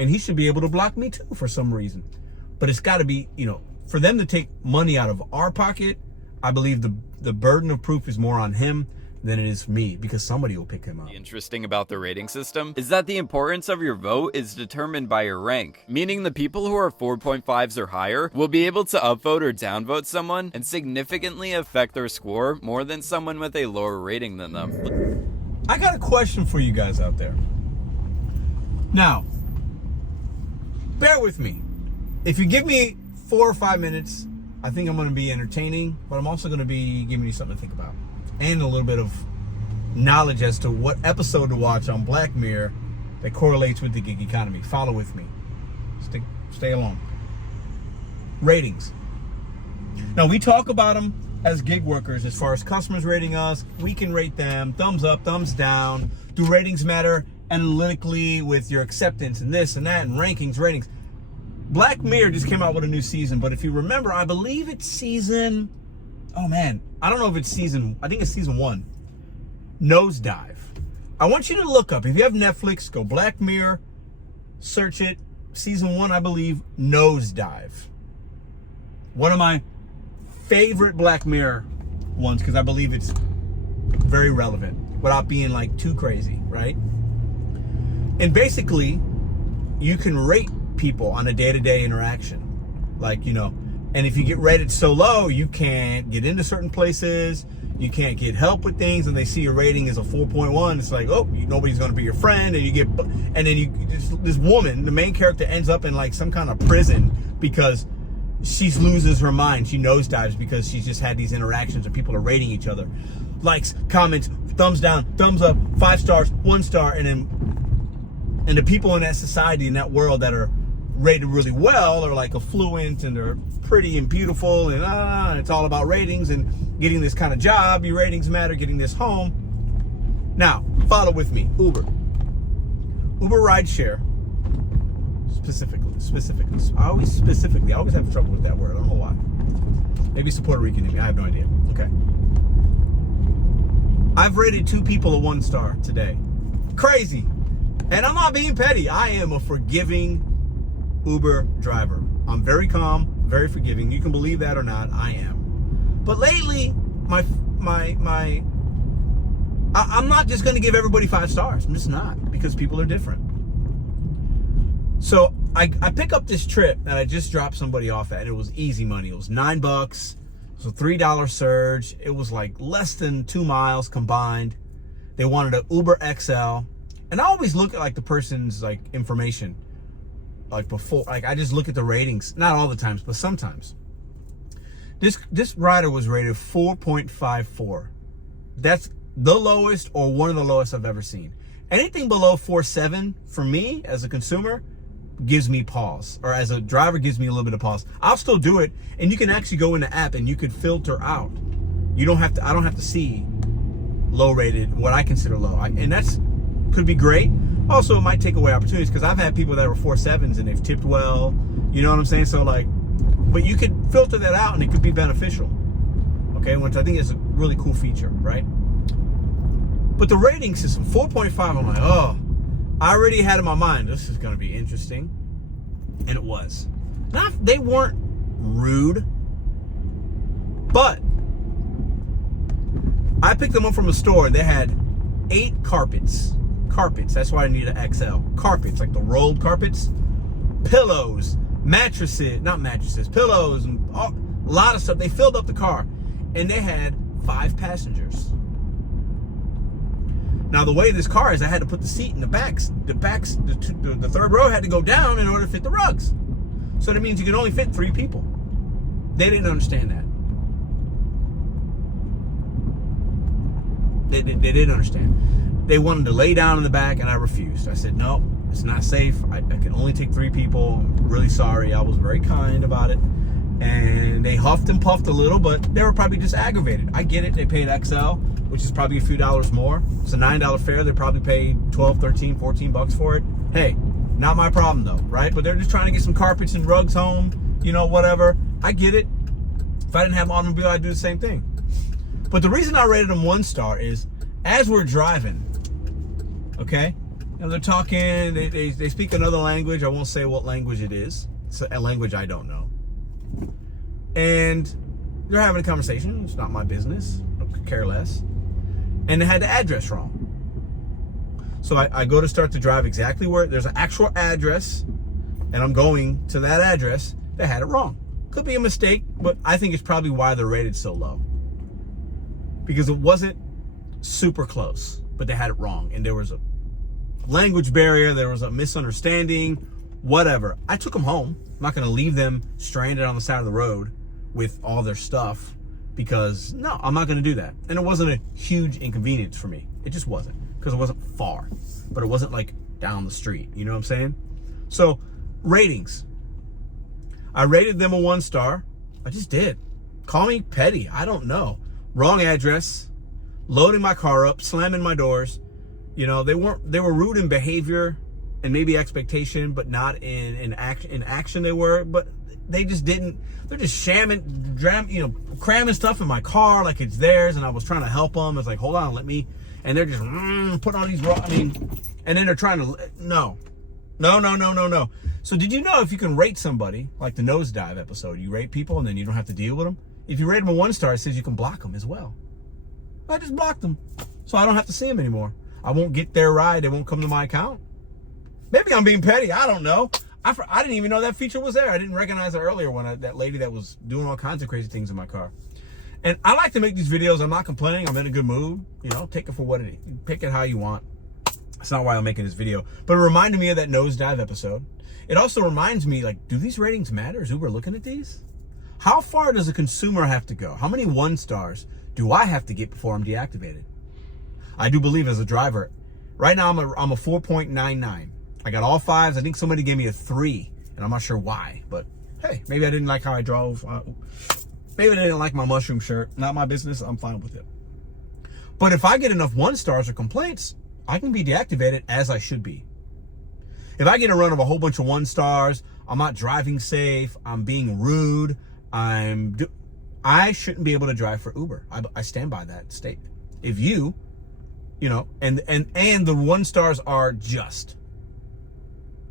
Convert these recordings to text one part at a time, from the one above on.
And he should be able to block me too for some reason. But it's got to be, for them to take money out of our pocket, I believe the burden of proof is more on him than it is me, because somebody will pick him up. Interesting about the rating system is that the importance of your vote is determined by your rank, meaning the people who are 4.5s or higher will be able to upvote or downvote someone and significantly affect their score more than someone with a lower rating than them. I got a question for you guys out there. Now, bear with me. If you give me 4 or 5 minutes, I think I'm going to be entertaining, but I'm also going to be giving you something to think about. And a little bit of knowledge as to what episode to watch on Black Mirror that correlates with the gig economy. Follow with me. Stay along. Ratings. Now, we talk about them as gig workers as far as customers rating us. We can rate them. Thumbs up, thumbs down. Do ratings matter analytically with your acceptance and this and that and rankings, ratings? Black Mirror just came out with a new season, but if you remember, I believe it's season... Oh man, I don't know if it's I think it's season 1. Nosedive. I want you to look up, if you have Netflix, go Black Mirror, search it. Season 1, I believe, Nosedive. One of my favorite Black Mirror ones, because I believe it's very relevant without being like too crazy, right? And basically, you can rate people on a day-to-day interaction. Like, and if you get rated so low, you can't get into certain places, you can't get help with things, and they see your rating is a 4.1, it's like, oh, nobody's going to be your friend, and then this woman, the main character, ends up in like some kind of prison because she loses her mind. She nosedives because she's just had these interactions where people are rating each other. Likes, comments, thumbs down, thumbs up, 5 stars, 1 star, and the people in that society, in that world that are rated really well are like affluent and they're pretty and beautiful and it's all about ratings and getting this kind of job. Your ratings matter, getting this home. Now, follow with me. Uber Rideshare. Specifically. I always have trouble with that word. I don't know why. Maybe it's a Puerto Rican in me. I have no idea. Okay. I've rated 2 people a 1 star today. Crazy. And I'm not being petty. I am a forgiving Uber driver. I'm very calm, very forgiving. You can believe that or not, I am. But lately, I'm not just going to give everybody 5 stars. I'm just not, because people are different. So I pick up this trip that I just dropped somebody off at. It was easy money. It was $9. It was a $3 surge. It was like less than 2 miles combined. They wanted an Uber XL. And I always look at like the person's like information. Like before, like I just look at the ratings, not all the times, but sometimes. This rider was rated 4.54. That's the lowest or one of the lowest I've ever seen. Anything below 4.7 for me as a consumer gives me pause, or as a driver gives me a little bit of pause. I'll still do it, and you can actually go in the app and you could filter out. I don't have to see low rated, what I consider low, and that's could be great. Also, it might take away opportunities, because I've had people that were 4.7s and they've tipped well. You know what I'm saying? So like, but you could filter that out and it could be beneficial. Okay, which I think is a really cool feature, right? But the rating system, 4.5, I'm like, oh, I already had in my mind, this is going to be interesting. And it was. They weren't rude, but I picked them up from a store and they had 8 carpets. That's why I need an XL. Carpets, like the rolled carpets, pillows, pillows, and a lot of stuff. They filled up the car, and they had 5 passengers. Now, the way this car is, I had to put the seat in the backs. The third row had to go down in order to fit the rugs. So that means you can only fit 3 people. They didn't understand that. They didn't understand. They wanted to lay down in the back, and I refused. I said, no, it's not safe. I can only take 3 people. I'm really sorry. I was very kind about it. And they huffed and puffed a little, but they were probably just aggravated. I get it. They paid XL, which is probably a few dollars more. It's a $9 fare. They probably paid $12, $13, $14 for it. Hey, not my problem though, right? But they're just trying to get some carpets and rugs home, whatever. I get it. If I didn't have an automobile, I'd do the same thing. But the reason I rated them 1 star is, as we're driving, okay, they're talking, they speak another language. I won't say what language it is. It's a language I don't know. And they're having a conversation. It's not my business. I could care less. And they had the address wrong. So I go to start to drive exactly where there's an actual address, and I'm going to that address. They had it wrong. Could be a mistake, but I think it's probably why they're rated so low. Because it wasn't super close, but they had it wrong. And there was a language barrier, there was a misunderstanding, whatever. I took them home. I'm not going to leave them stranded on the side of the road with all their stuff, because no, I'm not going to do that. And it wasn't a huge inconvenience for me. It just wasn't, because it wasn't far, but it wasn't like down the street. You know what I'm saying? So ratings. I rated them a 1 star. I just did. Call me petty. I don't know. Wrong address, loading my car up, slamming my doors. You know, they were rude in behavior and maybe expectation, but not in action they were, but they just didn't. They're just cramming stuff in my car like it's theirs, and I was trying to help them. It's like, hold on, let me, and they're just putting all these and then they're trying to, no. So did you know if you can rate somebody, like the Nosedive episode, you rate people and then you don't have to deal with them? If you rate them a 1 star, it says you can block them as well. I just blocked them, so I don't have to see them anymore. I won't get their ride. They won't come to my account. Maybe I'm being petty. I don't know. I didn't even know that feature was there. I didn't recognize it earlier when that lady that was doing all kinds of crazy things in my car. And I like to make these videos. I'm not complaining. I'm in a good mood. You know, take it for what it is. Pick it how you want. That's not why I'm making this video. But it reminded me of that Nosedive episode. It also reminds me, like, do these ratings matter? Is Uber looking at these? How far does a consumer have to go? How many 1 stars do I have to get before I'm deactivated? I do believe as a driver, right now I'm a 4.99. I got all 5s. I think somebody gave me a 3, and I'm not sure why. But hey, maybe I didn't like how I drove. Maybe I didn't like my mushroom shirt. Not my business. I'm fine with it. But if I get enough 1 stars or complaints, I can be deactivated as I should be. If I get a run of a whole bunch of 1 stars, I'm not driving safe, I'm being rude, I shouldn't be able to drive for Uber. I stand by that statement. If you know, and the 1 stars are just.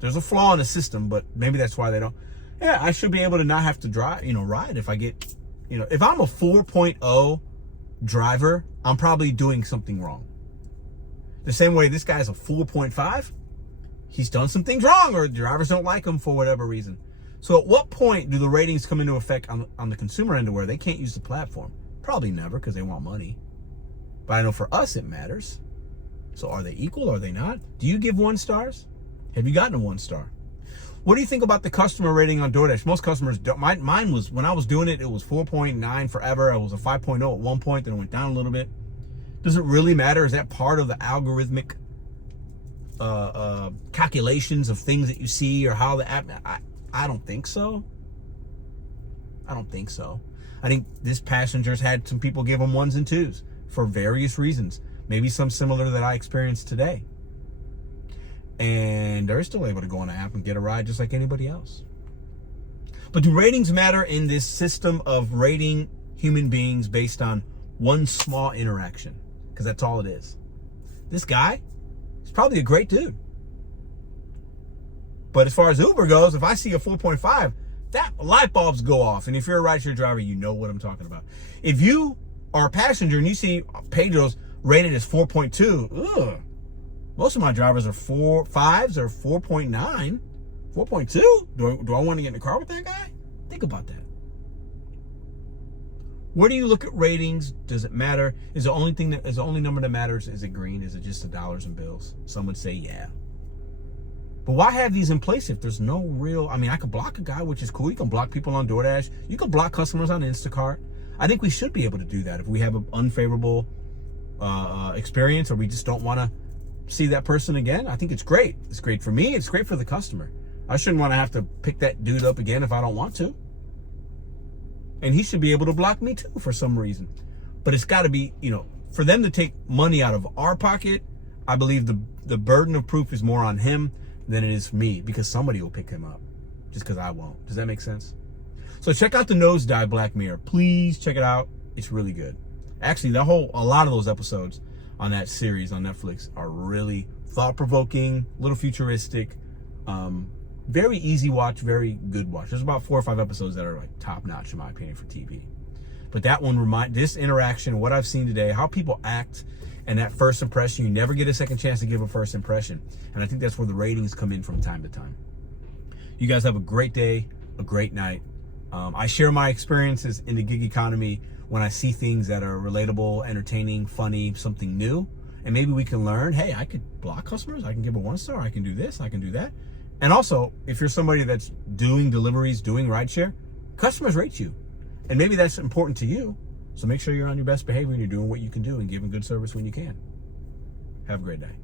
There's a flaw in the system, but maybe that's why they don't. Yeah, I should be able to not have to drive, ride if I get, if I'm a 4.0 driver, I'm probably doing something wrong. The same way this guy's a 4.5, he's done some things wrong, or drivers don't like him for whatever reason. So at what point do the ratings come into effect on the consumer end to where they can't use the platform? Probably never, because they want money. But I know for us it matters. So are they equal? Are they not? Do you give 1 stars? Have you gotten a 1 star? What do you think about the customer rating on DoorDash? Most customers don't. Mine was, when I was doing it, it was 4.9 forever. I was a 5.0 at one point, then it went down a little bit. Does it really matter? Is that part of the algorithmic calculations of things that you see, or how the app? I don't think so. I don't think so. I think this passenger's had some people give them 1s and 2s for various reasons. Maybe some similar that I experienced today. And they're still able to go on the app and get a ride just like anybody else. But do ratings matter in this system of rating human beings based on 1 small interaction? Because that's all it is. This guy is probably a great dude. But as far as Uber goes, if I see a 4.5, that light bulbs go off. And if you're a rideshare driver, you know what I'm talking about. If you are a passenger and you see Pedro's rated as 4.2, most of my drivers are 4.5s or 4.9. 4.2? Do I want to get in the car with that guy? Think about that. Where do you look at ratings? Does it matter? Is the only number that matters, is it green? Is it just the dollars and bills? Some would say yeah. But why have these in place if there's no real, I could block a guy, which is cool. You can block people on DoorDash. You can block customers on Instacart. I think we should be able to do that if we have an unfavorable experience, or we just don't want to see that person again. I think it's great. It's great for me. It's great for the customer. I shouldn't want to have to pick that dude up again if I don't want to. And he should be able to block me too for some reason. But it's got to be, for them to take money out of our pocket, I believe the burden of proof is more on him than it is me, because somebody will pick him up just because I won't. Does that make sense? So check out the Nosedive Black Mirror. Please check it out. It's really good. Actually, a lot of those episodes on that series on Netflix are really thought-provoking, a little futuristic, very easy watch, very good watch. There's about 4 or 5 episodes that are like top-notch in my opinion for TV. But that one this interaction, what I've seen today, how people act, and that first impression, you never get a second chance to give a first impression. And I think that's where the ratings come in from time to time. You guys have a great day, a great night. I share my experiences in the gig economy when I see things that are relatable, entertaining, funny, something new. And maybe we can learn, hey, I could block customers. I can give a 1-star. I can do this. I can do that. And also, if you're somebody that's doing deliveries, doing rideshare, customers rate you. And maybe that's important to you. So make sure you're on your best behavior and you're doing what you can do and giving good service when you can. Have a great day.